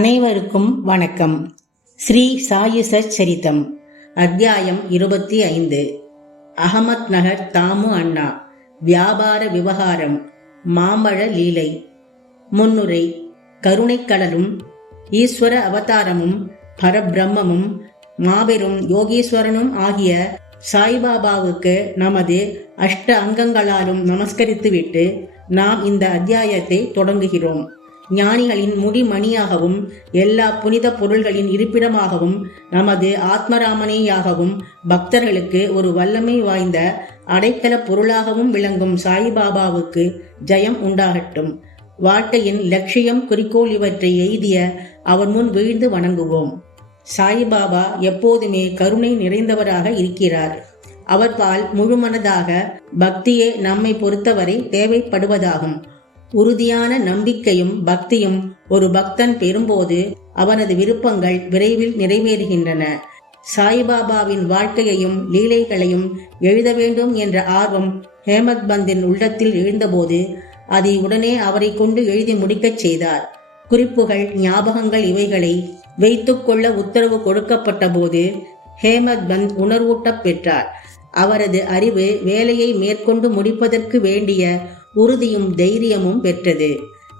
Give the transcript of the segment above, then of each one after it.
அனைவருக்கும் வணக்கம். ஸ்ரீ சாயுச சரிதம் அத்தியாயம் இருபத்தி ஐந்து. அகமத் நகர் தாமு அண்ணா வியாபார விவகாரம் மாம்பழ லீலை. முன்னுரை கருணைக்கடலும் ஈஸ்வர அவதாரமும் பரபிரம்மமும் மாபெரும் யோகீஸ்வரனும் ஆகிய சாய்பாபாவுக்கு நமது அஷ்ட அங்கங்களாலும் நமஸ்கரித்துவிட்டு நாம் இந்த அத்தியாயத்தை தொடங்குகிறோம். ஞானிகளின் முடிமணியாகவும் எல்லா புனித பொருள்களின் இருப்பிடமாகவும் நமது ஆத்மராமனேயாகவும் பக்தர்களுக்கு ஒரு வல்லமை வாய்ந்த அடைக்கல பொருளாகவும் விளங்கும் சாய்பாபாவுக்கு ஜெயம் உண்டாகட்டும். வாழ்க்கையின் லட்சியம் குறிக்கோள் இவற்றை எய்திய அவர் முன் வீழ்ந்து வணங்குவோம். சாய்பாபா எப்போதுமே கருணை நிறைந்தவராக இருக்கிறார். அவர் பால் முழுமனதாக பக்தியே நம்மை பொறுத்தவரை தேவைப்படுவதாகும். உறுதியான நம்பிக்கையும் பக்தியும் ஒரு பக்தன் பெறும்போது அவனது விருப்பங்கள் விரைவில் நிறைவேறுகின்றன. சாய்பாபாவின் வாழ்க்கையையும் லீலைகளையும் எழுத வேண்டும் என்ற ஆர்வம் ஹேமத் பந்தின் உள்ளத்தில் எழுந்தபோது அதை உடனே அவரை கொண்டு எழுதி முடிக்கச் செய்தார். குறிப்புகள் ஞாபகங்கள் இவைகளை வைத்துக்கொள்ள உத்தரவு கொடுக்கப்பட்ட போது ஹேமத் பந்த் உணர்வூட்டப் பெற்றார். அவரது அறிவு வேலையை மேற்கொண்டு முடிப்பதற்கு வேண்டிய உறுதியும் தைரியமும் பெற்றது.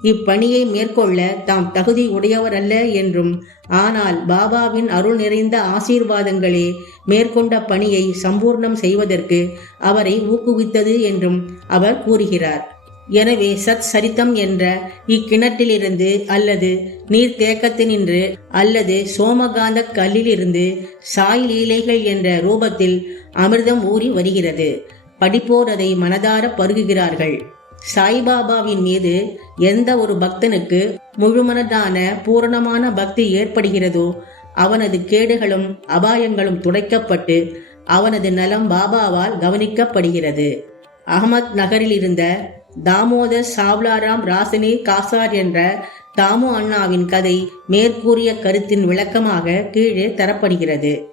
இப்பணியை மேற்கொள்ள தாம் தகுதி உடையவர் அல்ல என்றும் ஆனால் பாபாவின் அருள் நிறைந்த ஆசீர்வாதங்களே மேற்கொண்ட பணியை சம்பூர்ணம் செய்வதற்கு அவரை ஊக்குவித்தது என்றும் அவர் கூறுகிறார். எனவே சத் சரித்தம் என்ற இக்கிணற்றிலிருந்து அல்லது நீர்த்தேக்கத்தினின்று அல்லது சோமகாந்த கல்லிலிருந்து சாய் லீலைகள் என்ற ரூபத்தில் அமிர்தம் ஊறி வருகிறது. படிப்போர் அதை மனதார பருகுகிறார்கள். சாய்பாபாவின் மீது எந்த ஒரு பக்தனுக்கு முழுமனதான பூரணமான பக்தி ஏற்படுகிறதோ அவனது கேடுகளும் அபாயங்களும் துடைக்கப்பட்டு அவனது நலம் பாபாவால் கவனிக்கப்படுகிறது. அகமத் நகரில் இருந்த தாமோதர் சாவ்லாராம் ராசினி காசார் என்ற தாமு அண்ணாவின் கதை மேற்கூறிய கருத்தின் விளக்கமாக கீழே தரப்படுகிறது.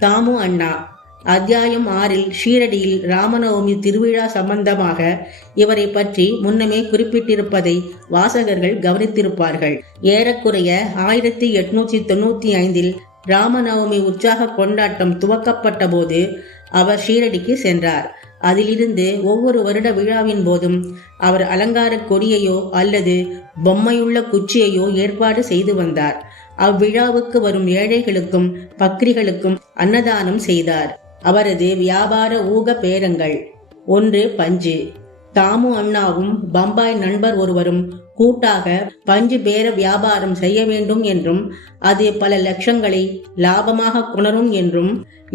தாமு அண்ணா அத்தியாயம் ஆறில் ஷீரடியில் ராமநவமி திருவிழா சம்பந்தமாக இவரை பற்றி முன்னமே குறிப்பிட்டிருப்பதை வாசகர்கள் கவனித்திருப்பார்கள். ஏறக்குறைய ஆயிரத்தி எட்நூத்தி தொண்ணூத்தி ஐந்தில் ராமநவமி உற்சாக கொண்டாட்டம் துவக்கப்பட்ட போது அவர் ஷீரடிக்கு சென்றார். அதிலிருந்து ஒவ்வொரு வருட விழாவின் போதும் அவர் அலங்கார கொடியையோ அல்லது பொம்மையுள்ள குச்சியையோ ஏற்பாடு செய்து வந்தார். அவ்விழாவுக்கு வரும் ஏழைகளுக்கும் பக்ரிகளுக்கும் அன்னதானம் செய்தார். அவரது வியாபார ஊக பேரங்கள். ஒன்று பஞ்சு. தாமு அண்ணாவும் பம்பாய் நண்பர் ஒருவரும் கூட்டாக பஞ்சு பேர வியாபாரம் செய்ய வேண்டும் என்றும் அது பல லட்சங்களை லாபமாக உணரும் என்றும்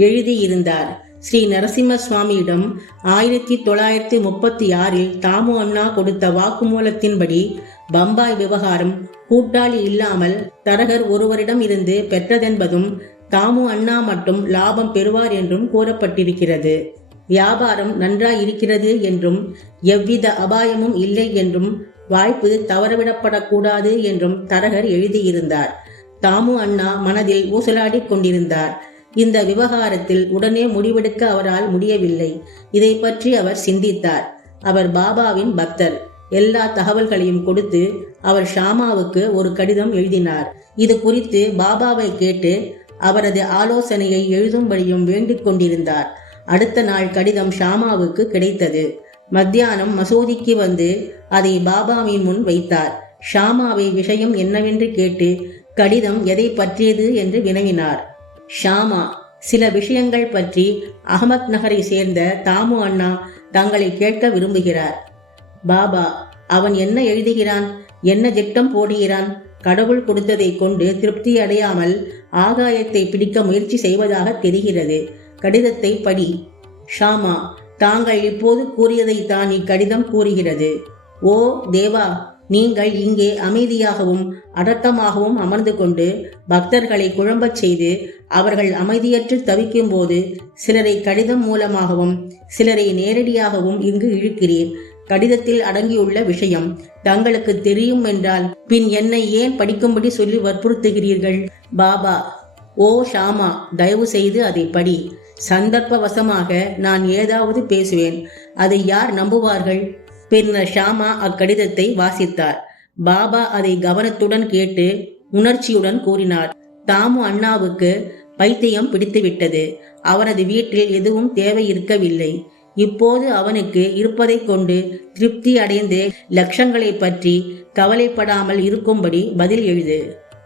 எழுதியிருந்தார். ஸ்ரீ நரசிம்ம சுவாமியிடம் ஆயிரத்தி தொள்ளாயிரத்தி முப்பத்தி ஆறில் தாமு அண்ணா கொடுத்த வாக்குமூலத்தின்படி பம்பாய் விவகாரம் கூட்டாளி இல்லாமல் தரகர் ஒருவரிடம் இருந்து பெற்றதென்பதும் தாமு அண்ணா மட்டும் லாபம் பெறுவார் என்றும் கூறப்பட்டிருக்கிறது. வியாபாரம் நன்றாயிருக்கிறது என்றும் எவ்வித அபாயமும் இல்லை என்றும் வாய்ப்பு தவறவிடப்படக்கூடாது என்றும் தரகர் எழுதியிருந்தார். தாமு அண்ணா மனதில் ஊசலாடி கொண்டிருந்தார். இந்த விவகாரத்தில் உடனே முடிவெடுக்க அவரால் முடியவில்லை. இதை பற்றி அவர் சிந்தித்தார். அவர் பாபாவின் பக்தர். எல்லா தகவல்களையும் கொடுத்து அவர் ஷாமாவுக்கு ஒரு கடிதம் எழுதினார். இது குறித்து பாபாவை கேட்டு அவரது ஆலோசனையை எழுதும்படியும் வேண்டிக் கொண்டிருந்தார். அடுத்த நாள் கடிதம் ஷாமாவுக்கு கிடைத்தது. மத்தியானம் மசூதிக்கு வந்து அதை பாபாவின் முன் வைத்தார். ஷாமாவை விஷயம் என்னவென்று கேட்டு கடிதம் எதை பற்றியது என்று வினவினார். ஷாமா சில விஷயங்கள் பற்றி அகமத் நகரை சேர்ந்த தாமு அண்ணா தங்களை கேட்க விரும்புகிறார். பாபா அவன் என்ன எழுதுகிறான்? என்ன திட்டம் போடுகிறான்? கடவுள் கொடுத்ததை கொண்டு திருப்தி அடையாமல் ஆகாயத்தை பிடிக்க முயற்சி செய்வதாக தெரிகிறது. கடிதத்தை படி ஷாமா தாங்கள் இப்போது கூறியதை தான் இக்கடிதம் கூறுகிறது. ஓ தேவா நீங்கள் இங்கே அமைதியாகவும் அடக்கமாகவும் அமர்ந்து கொண்டு பக்தர்களை குழம்பச் செய்து அவர்கள் அமைதியற்று தவிக்கும் போது சிலரை கடிதம் மூலமாகவும் சிலரை நேரடியாகவும் இங்கு இழுக்கிறேன் கடிதத்தில் அடங்கியுள்ள விஷயம் தங்களுக்கு தெரியும் என்றால் பின் என்னை ஏன் படிக்கும்படி சொல்லி வற்புறுத்துகிறீர்கள்? பாபா ஓ ஷாமா தயவு செய்து அதை படி. சந்தர்ப்பவசமாக நான் ஏதாவது பேசுவேன். அதை யார் நம்புவார்கள்? பின்னர் ஷாமா அக்கடிதத்தை வாசித்தார். பாபா அதை கவனத்துடன் கேட்டு உணர்ச்சியுடன் கூறினார். தாமு அண்ணாவுக்கு பைத்தியம் பிடித்துவிட்டது. அவரது வீட்டில் எதுவும் தேவை இருக்கவில்லை இப்போது அவனுக்கு இருப்பதைக் கொண்டு திருப்தி அடைந்து லட்சங்களை பற்றி கவலைப்படாமல் இருக்கும்படி பதில் எழுது.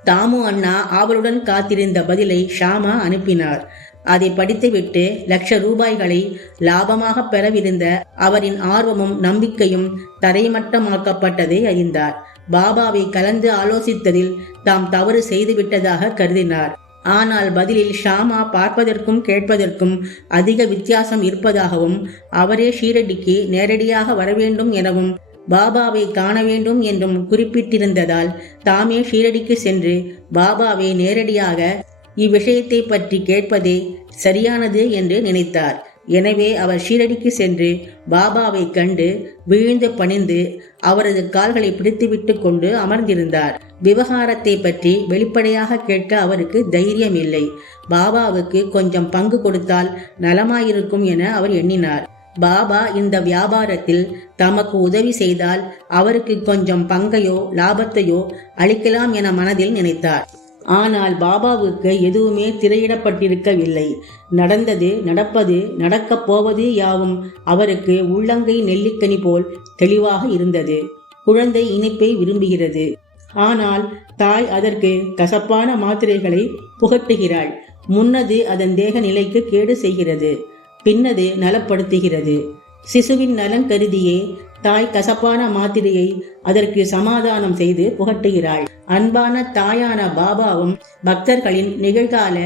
தாமு அண்ணா ஆவலுடன் காத்திருந்த பதிலை ஷாமா அனுப்பினார். அதை படித்துவிட்டு லட்ச ரூபாய்களை லாபமாக பெறவிருந்த அவரின் ஆர்வமும் நம்பிக்கையும் தரைமட்டமாக்கப்பட்டதை அறிந்தார். பாபாவை கலந்து ஆலோசித்ததில் தாம் தவறு செய்துவிட்டதாக கருதினார். ஆனால் பதிலில் ஷாமா பார்ப்பதற்கும் கேட்பதற்கும் அதிக வித்தியாசம் இருப்பதாகவும் அவரே ஷீரடிக்கு நேரடியாக வரவேண்டும் எனவும் பாபாவை காண வேண்டும் என்றும் குறிப்பிட்டிருந்ததால் தாமே ஷீரடிக்கு சென்று பாபாவை நேரடியாக இவ்விஷயத்தை பற்றி கேட்பதே சரியானது என்று நினைத்தார். எனவே அவர் ஷீரடிக்கு சென்று பாபாவை கண்டு விழுந்து பணிந்து அவரது கால்களை பிடித்துவிட்டு கொண்டு அமர்ந்திருந்தார். விவகாரத்தை பற்றி வெளிப்படையாக கேட்க அவருக்கு தைரியம் இல்லை பாபாவுக்கு கொஞ்சம் பங்கு கொடுத்தால் நலமாயிருக்கும் என அவர் எண்ணினார். பாபா இந்த வியாபாரத்தில் தமக்கு உதவி செய்தால் அவருக்கு கொஞ்சம் பங்கையோ லாபத்தையோ அளிக்கலாம் என மனதில் நினைத்தார். ஆனால் பாபாவுக்கு எதுவுமே திரையிடப்பட்டிருக்கவில்லை. நடந்தது நடப்பது நடக்கப் போவது யாவும் அவருக்கு உள்ளங்கை நெல்லிக்கனி போல் தெளிவாக இருந்தது. குழந்தை இனிப்பை விரும்புகிறது. ஆனால் தாய் அதற்கு கசப்பான மாத்திரைகளை புகட்டுகிறாள். முன்னது அதன் தேக நிலைக்கு கேடு செய்கிறது. பின்னது நலப்படுத்துகிறது. சிசுவின் நலன் கருதியே தாய் கசப்பான மாத்திரையை அதற்கு சமாதானம் செய்து புகட்டுகிறாள். அன்பான தாயான பாபாவும் பக்தர்களின் நிகழ்கால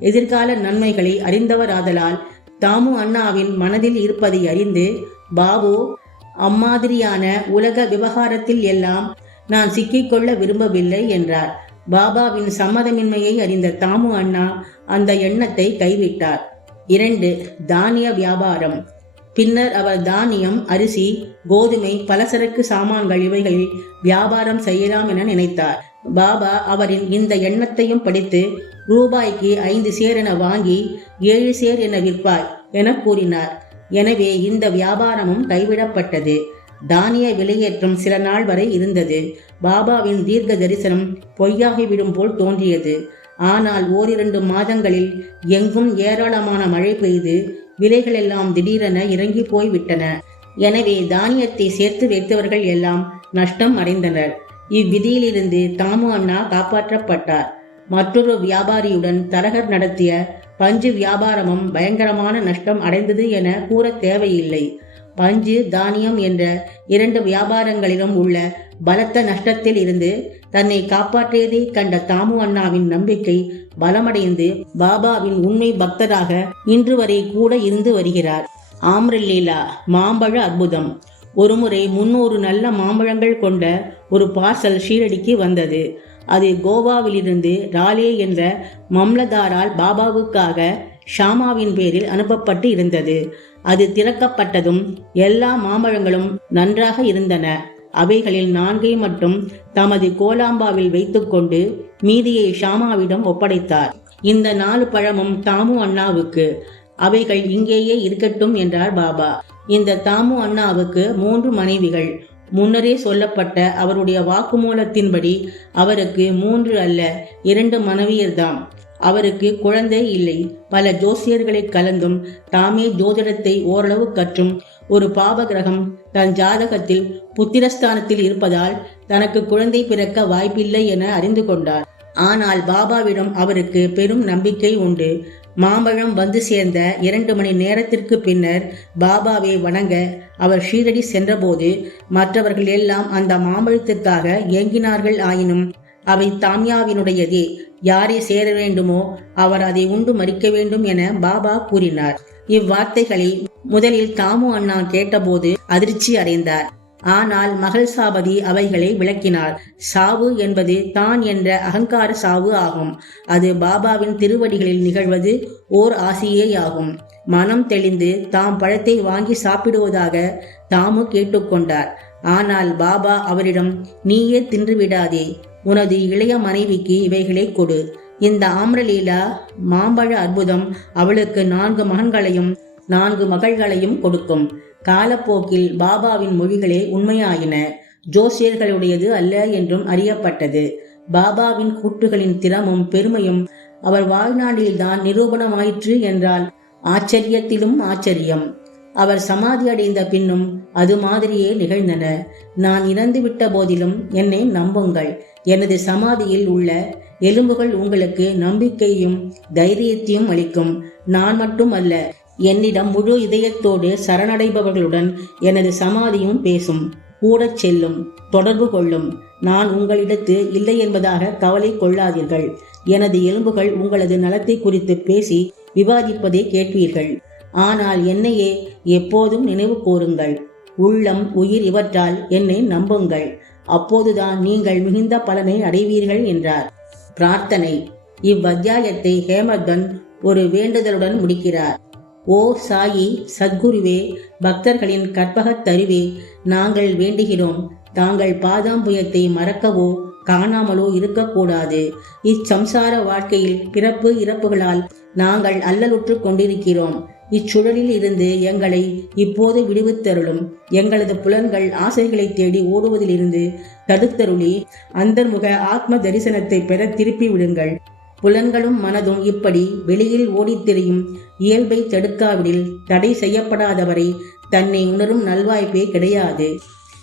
எதிர்கால நன்மைகளை அறிந்தவராதலால் தாமு அண்ணாவின் மனதில் இருப்பதை அறிந்து பாபு அம்மாதிரியான உலக விவகாரத்தில் எல்லாம் நான் சிக்கிக்கொள்ள விரும்பவில்லை என்றார். பாபாவின் சம்மதமின்மையை அறிந்த தாமு அண்ணா அந்த எண்ணத்தை கைவிட்டார். இரண்டு தானிய வியாபாரம். பின்னர் அவர் தானியம் அரிசி கோதுமை பலசரக்கு சாமான்கள் இவைகளில் வியாபாரம் செய்யலாம் என நினைத்தார். பாபா அவரின் இந்த எண்ணத்தையும் படித்து ரூபாய்க்கு ஐந்து சேர் என வாங்கி ஏழு சேர் என விற்பாய் என கூறினார். எனவே இந்த வியாபாரமும் கைவிடப்பட்டது. தானிய விலையேற்றம் சில நாள் வரை இருந்தது. பாபாவின் தீர்க்க தரிசனம் பொய்யாகிவிடும் போல் தோன்றியது. ஆனால் ஓரிரண்டு மாதங்களில் எங்கும் ஏராளமான மழை பெய்து விலைகள் எல்லாம் திடீரென இறங்கி போய்விட்டன. எனவே தானியத்தை சேர்த்து வைத்தவர்கள் எல்லாம் நஷ்டம் அடைந்தனர். இவ்விதியிலிருந்து தாமு அண்ணா காப்பாற்றப்பட்டார். மற்றொரு வியாபாரியுடன் தரகர் நடத்திய பஞ்சு வியாபாரமும் பயங்கரமான நஷ்டம் அடைந்தது என கூற தேவையில்லை. பஞ்சு தானியம் என்ற இரண்டு வியாபாரங்களிலும் உள்ள பலத்த நஷ்டத்தில் இருந்து தன்னை காப்பாற்றியதை கண்ட தாமு அண்ணாவின் நம்பிக்கை பலமடைந்து பாபாவின் உண்மை பக்தராக இன்று வரை கூட இருந்து வருகிறார். ஆம்ரலீலா மாம்பழ அற்புதம். ஒருமுறை முன்னூறு நல்ல மாம்பழங்கள் கொண்ட ஒரு பார்சல் ஷீரடிக்கு வந்தது. அது கோவாவிலிருந்து ராலே என்ற மம்லதாரால் பாபாவுக்காக ஷாமாவின் பேரில் அனுப்பப்பட்டு இருந்தது. அது திறக்கப்பட்டதும் எல்லா மாம்பழங்களும் நன்றாக இருந்தன. அவைகளில் நான்கை மட்டும் தமது கோலாம்பாவில் வைத்துக்கொண்டு மீதியை ஷாமாவிடம் ஒப்படைத்தார். இந்த நாலு பழமும் தாமு அண்ணாவுக்கு. அவைகள் இங்கேயே இருக்கட்டும் என்றார் பாபா. இந்த தாமு அண்ணாவுக்கு மூன்று மனைவிகள். முன்னரே சொல்லப்பட்ட அவருடைய வாக்குமூலத்தின்படி அவருக்கு மூன்று அல்ல இரண்டு மனைவியர்தாம். அவருக்கு குழந்தை இல்லை. பல ஜோசியர்களை கலந்தும் தாமே ஜோதிடத்தை ஓரளவு கற்றும் ஒரு பாபகிரகம் தன் ஜாதகத்தில் புத்திரஸ்தானத்தில் இருப்பதால் தனக்கு குழந்தை பிறக்க வாய்ப்பில்லை என அறிந்து கொண்டார். ஆனால் பாபாவிடம் அவருக்கு பெரும் நம்பிக்கை உண்டு. மாம்பழம் வந்து சேர்ந்த இரண்டு மணி நேரத்திற்கு பின்னர் பாபாவை வணங்க அவர் ஷீரடி சென்றபோது மற்றவர்கள் எல்லாம் அந்த மாம்பழத்திற்காக ஏங்கினார்கள் ஆயினும் அவை தாமியாவினுடையதே யாரை சேர வேண்டுமோ அவர் அதை உண்டு மறிக்க வேண்டும் என பாபா கூறினார். இவ்வார்த்தைகளை முதலில் தாமு அண்ணா கேட்டபோது அதிர்ச்சி அடைந்தார். ஆனால் மகள் சாபதி அவைகளை விளக்கினார் சாவு என்பது தான் என்ற அகங்கார சாவு ஆகும். அது பாபாவின் திருவடிகளில் நிகழ்வது ஓர் ஆசையேயாகும். மனம் தெளிந்து தாம் பழத்தை வாங்கி சாப்பிடுவதாக தாமு கேட்டுக்கொண்டார். ஆனால் பாபா அவரிடம் நீயே தின்றுவிடாதே உனது இளைய மனைவிக்கு இவைகளை கொடு. இந்த ஆம்ரலீலா மாம்பழ அற்புதம் அவளுக்கு நான்கு மகன்களையும் நான்கு மகள்களையும் கொடுக்கும். காலப்போக்கில் பாபாவின் மொழிகளே உண்மையாயின. ஜோசியர்களுடையது அல்ல என்றும் அறியப்பட்டது. பாபாவின் கூற்றுகளின் திறமும் பெருமையும் அவர் வாழ்நாளில்தான் நிரூபணமாயிற்று என்றால் ஆச்சரியத்திலும் ஆச்சரியம். அவர் சமாதி அடைந்த பின்னும் அது மாதிரியே நிகழ்ந்தன. நான் இறந்துவிட்ட போதிலும் என்னை நம்புங்கள். எனது சமாதியில் உள்ள எலும்புகள் உங்களுக்கு நம்பிக்கையும் தைரியத்தையும் அளிக்கும். நான் மட்டும் அல்ல என்னிடம் முழு இதயத்தோடு சரணடைபவர்களுடன் எனது சமாதியும் பேசும். கூடச் செல்லும் தொடர்பு கொள்ளும். நான் உங்களிடத்து இல்லை என்பதாக கவலை கொள்ளாதீர்கள். எனது எலும்புகள் உங்களது நலத்தை குறித்து பேசி விவாதிப்பதை கேட்பீர்கள். ஆனால் என்னையே எப்போதும் நினைவு கூறுங்கள். உள்ளம் உயிர் இவற்றால் என்னை நம்புங்கள். அப்போதுதான் நீங்கள் மிகுந்த பலனை அடைவீர்கள் என்றார். பிரார்த்தனை. இவ்வத்தியாயத்தை ஹேமர்தன் ஒரு வேண்டுதலுடன் முடிக்கிறார். ஓ சாயி சத்குருவே பக்தர்களின் கற்பகத் தருவே நாங்கள் வேண்டுகிறோம் தாங்கள் பாதாம்புயத்தை மறக்கவோ காணாமலோ இருக்கக்கூடாது. இச்சம்சார வாழ்க்கையில் பிறப்பு இறப்புகளால் நாங்கள் அல்லலுற்று கொண்டிருக்கிறோம். இச்சுழலில் இருந்து எங்களை இப்போது விடுவித்தருளும். எங்களது புலன்கள் ஆசைகளை தேடி ஓடுவதிலிருந்து தடுத்தருளி அந்தர்முக ஆத்ம தரிசனத்தை பெற திருப்பி விடுங்கள் புலன்களும் மனதும் இப்படி வெளியில் ஓடித்திரியும் இயல்பை தடுக்காவிடில் தடை செய்யப்படாதவரை தன்னை உணரும் நல்வாய்ப்பே கிடையாது.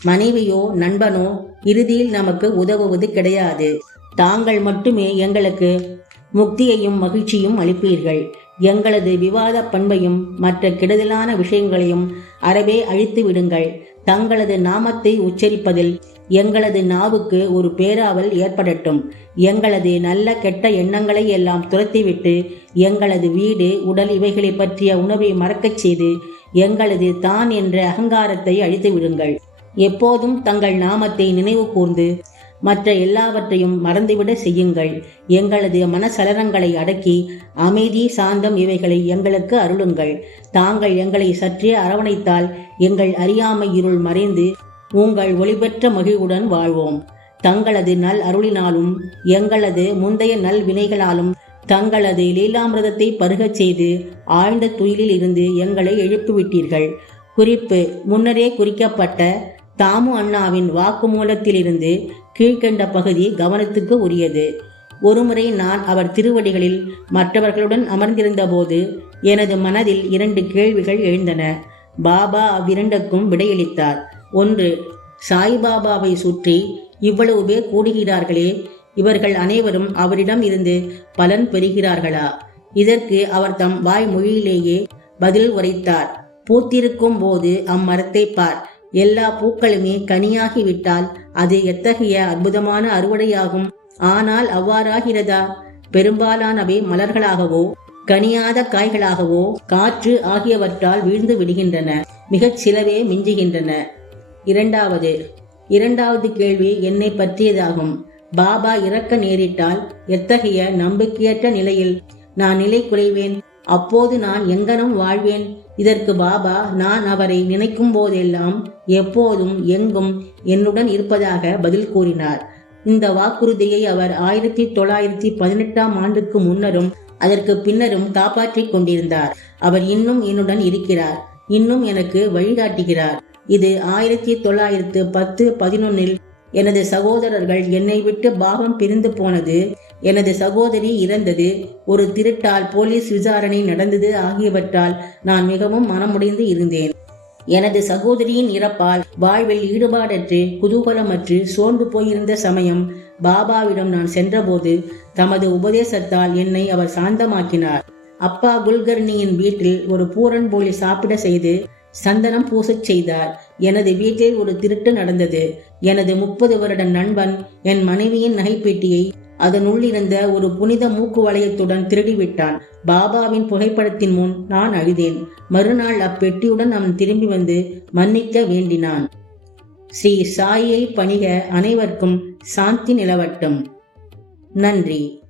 மனைவியோ நண்பனோ இறுதியில் நமக்கு உதவுவது கிடையாது. தாங்கள் மட்டுமே எங்களுக்கு முக்தியையும் மகிழ்ச்சியும் அளிப்பீர்கள். எங்களது விவாத பண்பையும் மற்ற கெடுதலான விஷயங்களையும் அறவே அழித்து விடுங்கள். தங்களது நாமத்தை உச்சரிப்பதில் எங்களது நாவுக்கு ஒரு பேராவல் ஏற்படட்டும். எங்களது நல்ல கெட்ட எண்ணங்களை எல்லாம் துரத்திவிட்டு எங்களது வீடு உடல் இவைகளை பற்றிய உணவை மறக்கச் செய்து எங்களது தான் என்ற அகங்காரத்தை அழித்து விடுங்கள். எப்போதும் தங்கள் நாமத்தை நினைவு கூர்ந்து மற்ற எல்லாவற்றையும் மறந்துவிட செய்யுங்கள். எங்களது மனசலனங்களை அடக்கி அமைதி சாந்தம் இவைகளை எங்களுக்கு அருளுங்கள். தாங்கள் எங்களை சற்றே அரவணைத்தால் எங்கள் அறியாமை இருள் மறைந்து உங்கள் ஒளிபெற்ற மகிழ்வுடன் வாழ்வோம். தங்களது நல் அருளினாலும் எங்களது முந்தைய நல் வினைகளாலும் தங்களது லீலாமிரதத்தை பருகச் செய்து ஆழ்ந்த துயிலில் இருந்து எங்களை எழுப்பிவிட்டீர்கள். குறிப்பு முன்னரே குறிக்கப்பட்ட தாமு அண்ணாவின் வாக்குமூலத்திலிருந்து கீழ்கண்ட பகுதி கவனத்துக்கு உரியது. ஒருமுறை நான் அவர் திருவடிகளில் மற்றவர்களுடன் அமர்ந்திருந்தபோது எனது மனதில் இரண்டு கேள்விகள் எழுந்தன. பாபா அவ்விரண்டுக்கும் விடையளித்தார். ஒன்று சாய்பாபாவை சுற்றி இவ்வளவு பேர் கூடுகிறார்களே இவர்கள் அனைவரும் அவரிடம் இருந்து பலன் பெறுகிறார்களா? இதற்கு அவர் தம் வாய்மொழியிலேயே பதில் உரைத்தார். பூத்திருக்கும் போது அம்மரத்தை பார். எல்லா பூக்களுமே கனியாகிவிட்டால் அது எத்தகைய அற்புதமான அறுவடையாகும்? ஆனால் அவ்வாறாகிறதா? பெரும்பாலானவை மலர்களாகவோ கனியாத காய்களாகவோ காற்று ஆகியவற்றால் வீழ்ந்து விடுகின்றன மிகச் சிலவே மிஞ்சுகின்றன. இரண்டாவது இரண்டாவது கேள்வி என்னை பற்றியதாகும். பாபா இறக்க நேரிட்டால் எத்தகைய நம்பிக்கையற்ற நிலையில் நான் நிலை குறைவேன் அப்போது நான் எங்கனம் வாழ்வேன்? இதற்கு பாபா நான் அவரை நினைக்கும் போதெல்லாம் எப்போதும் எங்கும் என்னுடன் இருப்பதாக பதில் கூறினார். இந்த வாக்குறுதியை அவர் ஆயிரத்தி தொள்ளாயிரத்தி பதினெட்டாம் ஆண்டுக்கு முன்னரும் அதற்கு பின்னரும் காப்பாற்றிக் கொண்டிருந்தார். அவர் இன்னும் என்னுடன் இருக்கிறார் இன்னும் எனக்கு வழிகாட்டுகிறார். இது ஆயிரத்தி தொள்ளாயிரத்து பத்து பதினொன்னில் எனது சகோதரர்கள் என்னை விட்டு பாகம் பிரிந்து போனது எனது சகோதரி இறந்தது. ஒரு திருட்டால் போலீஸ் விசாரணை நடந்தது ஆகியவற்றால் நான் மிகவும் மனமுடைந்து இருந்தேன். எனது சகோதரியின் இறப்பால் வாழ்வில் ஈடுபாடற்று குதூகலமற்று சோர்ந்து போயிருந்த சமயம் பாபாவிடம் நான் சென்றபோது தமது உபதேசத்தால் என்னை அவர் சாந்தமாக்கினார். அப்பா குல்கர்ணியின் வீட்டில் ஒரு பூரன் போலி சாப்பிட செய்து சந்தனம் பூசச் செய்தார். எனது வீட்டில் ஒரு திருட்டு நடந்தது. எனது முப்பது வருட நண்பன் என் மனைவியின் நகைப்பேட்டியை அதனுள்ளிருந்த ஒரு புனித மூக்கு வளையத்துடன் திருடிவிட்டான். பாபாவின் புகைப்படத்தின் முன் நான் அழுதேன். மறுநாள் அப்பெட்டியுடன் அவன் திரும்பி வந்து மன்னிக்க வேண்டினான். ஸ்ரீ சாயை பணிக அனைவருக்கும் சாந்தி நிலவட்டும். நன்றி.